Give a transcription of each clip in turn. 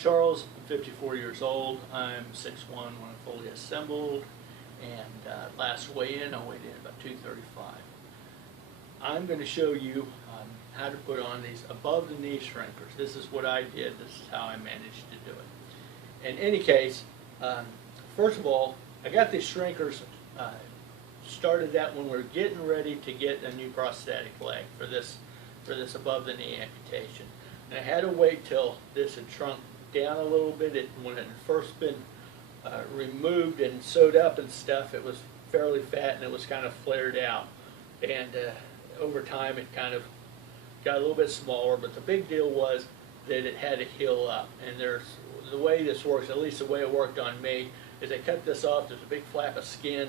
Charles, I'm 54 years old. I'm 6'1" when I'm fully assembled, and last weigh-in, I weighed in about 235. I'm going to show you how to put on these above-the-knee shrinkers. This is what I did. This is how I managed to do it. In any case, first of all, I got these shrinkers started out when we were getting ready to get a new prosthetic leg for this above-the-knee amputation. And I had to wait till this had shrunk down a little bit. When it had first been removed and sewed up and stuff, it was fairly fat and it was kind of flared out. And over time it kind of got a little bit smaller, but the big deal was that it had to heal up. And the way this works, at least the way it worked on me, is they cut this off. There's a big flap of skin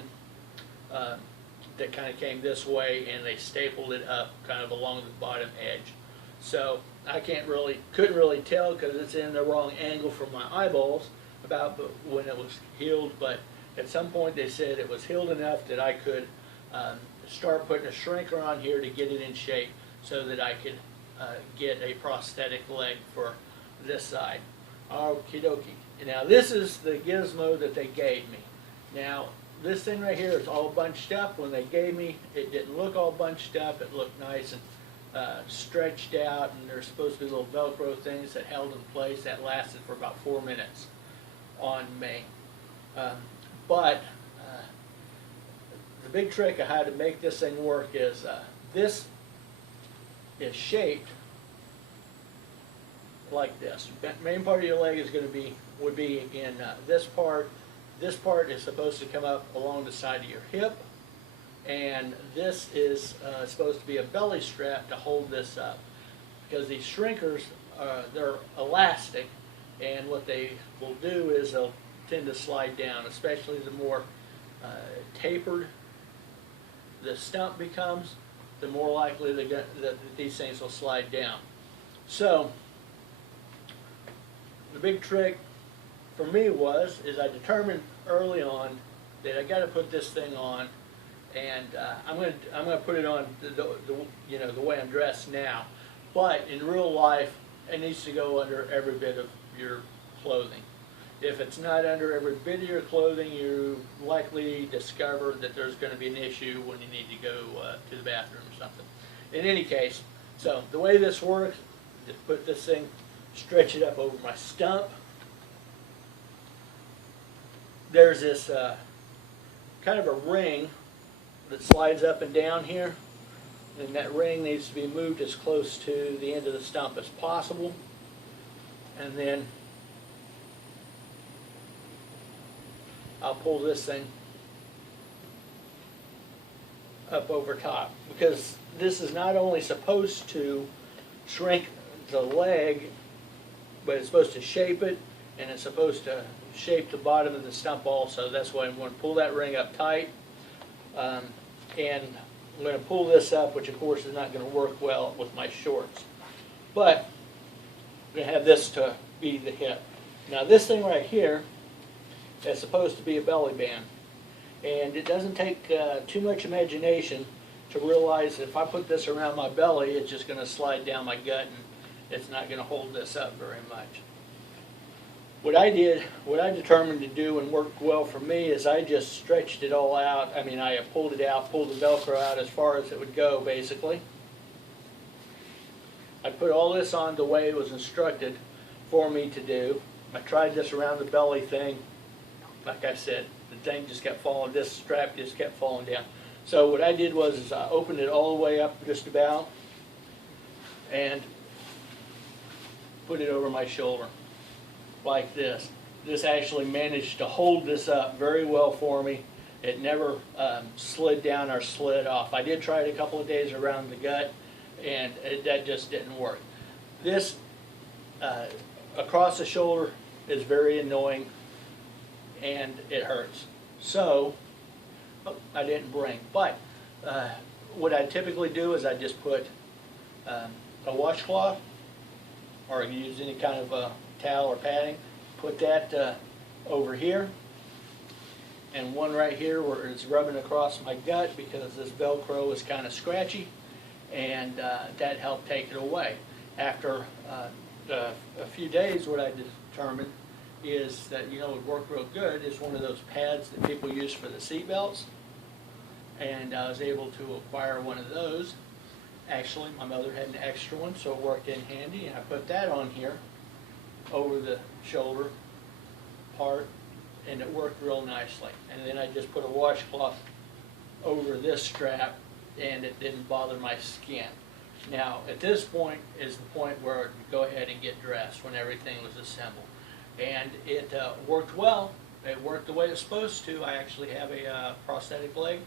that kind of came this way, and they stapled it up kind of along the bottom edge. So I couldn't really tell because it's in the wrong angle from my eyeballs about when it was healed, but at some point they said it was healed enough that I could start putting a shrinker on here to get it in shape so that I could get a prosthetic leg for this side. Okie dokie. Now this is the Gizmo that they gave me. Now this thing right here is all bunched up. When they gave me, it didn't look all bunched up. It looked nice and stretched out, and there's supposed to be little Velcro things that held in place. That lasted for about 4 minutes on me. But the big trick of how to make this thing work is this is shaped like this. The main part of your leg is going to would be in this part. This part is supposed to come up along the side of your hip, and this is supposed to be a belly strap to hold this up. Because these shrinkers, they're elastic, and what they will do is they'll tend to slide down, especially the more tapered the stump becomes, the more likely that these things will slide down. So the big trick for me is I determined early on that I got to put this thing on, and I'm going to put it on the way I'm dressed now. But in real life, it needs to go under every bit of your clothing. If it's not under every bit of your clothing, you likely discover that there's going to be an issue when you need to go to the bathroom or something. In any case, so the way this works, just put this thing, stretch it up over my stump. There's this kind of a ring that slides up and down here, and that ring needs to be moved as close to the end of the stump as possible. And then I'll pull this thing up over top, because this is not only supposed to shrink the leg, but it's supposed to shape it, and it's supposed to shape the bottom of the stump also. That's why I'm going to pull that ring up tight, and I'm going to pull this up, which of course is not going to work well with my shorts. But I'm going to have this to be the hip. Now this thing right here is supposed to be a belly band, and it doesn't take too much imagination to realize that if I put this around my belly, it's just going to slide down my gut, and it's not going to hold this up very much. What I determined to do and worked well for me is I just stretched it all out. I mean, I pulled it out, pulled the Velcro out as far as it would go, basically. I put all this on the way it was instructed for me to do. I tried this around the belly thing. Like I said, the thing just kept falling, this strap just kept falling down. So what I did was I opened it all the way up just about and put it over my shoulder like this. This actually managed to hold this up very well for me. It never slid down or slid off. I did try it a couple of days around the gut, and that just didn't work. This across the shoulder is very annoying, and it hurts. So I didn't bring. But what I typically do is I just put a washcloth, or I can use any kind of towel or padding, put that over here, and one right here where it's rubbing across my gut because this Velcro is kind of scratchy, and that helped take it away. After a few days, what I determined is that, you know, would work real good is one of those pads that people use for the seat belts. And I was able to acquire one of those. Actually, my mother had an extra one, so it worked in handy, and I put that on here over the shoulder part, and it worked real nicely. And then I just put a washcloth over this strap, and it didn't bother my skin. Now, at this point is the point where you go ahead and get dressed when everything was assembled. And it worked well. It worked the way it's supposed to. I actually have a prosthetic leg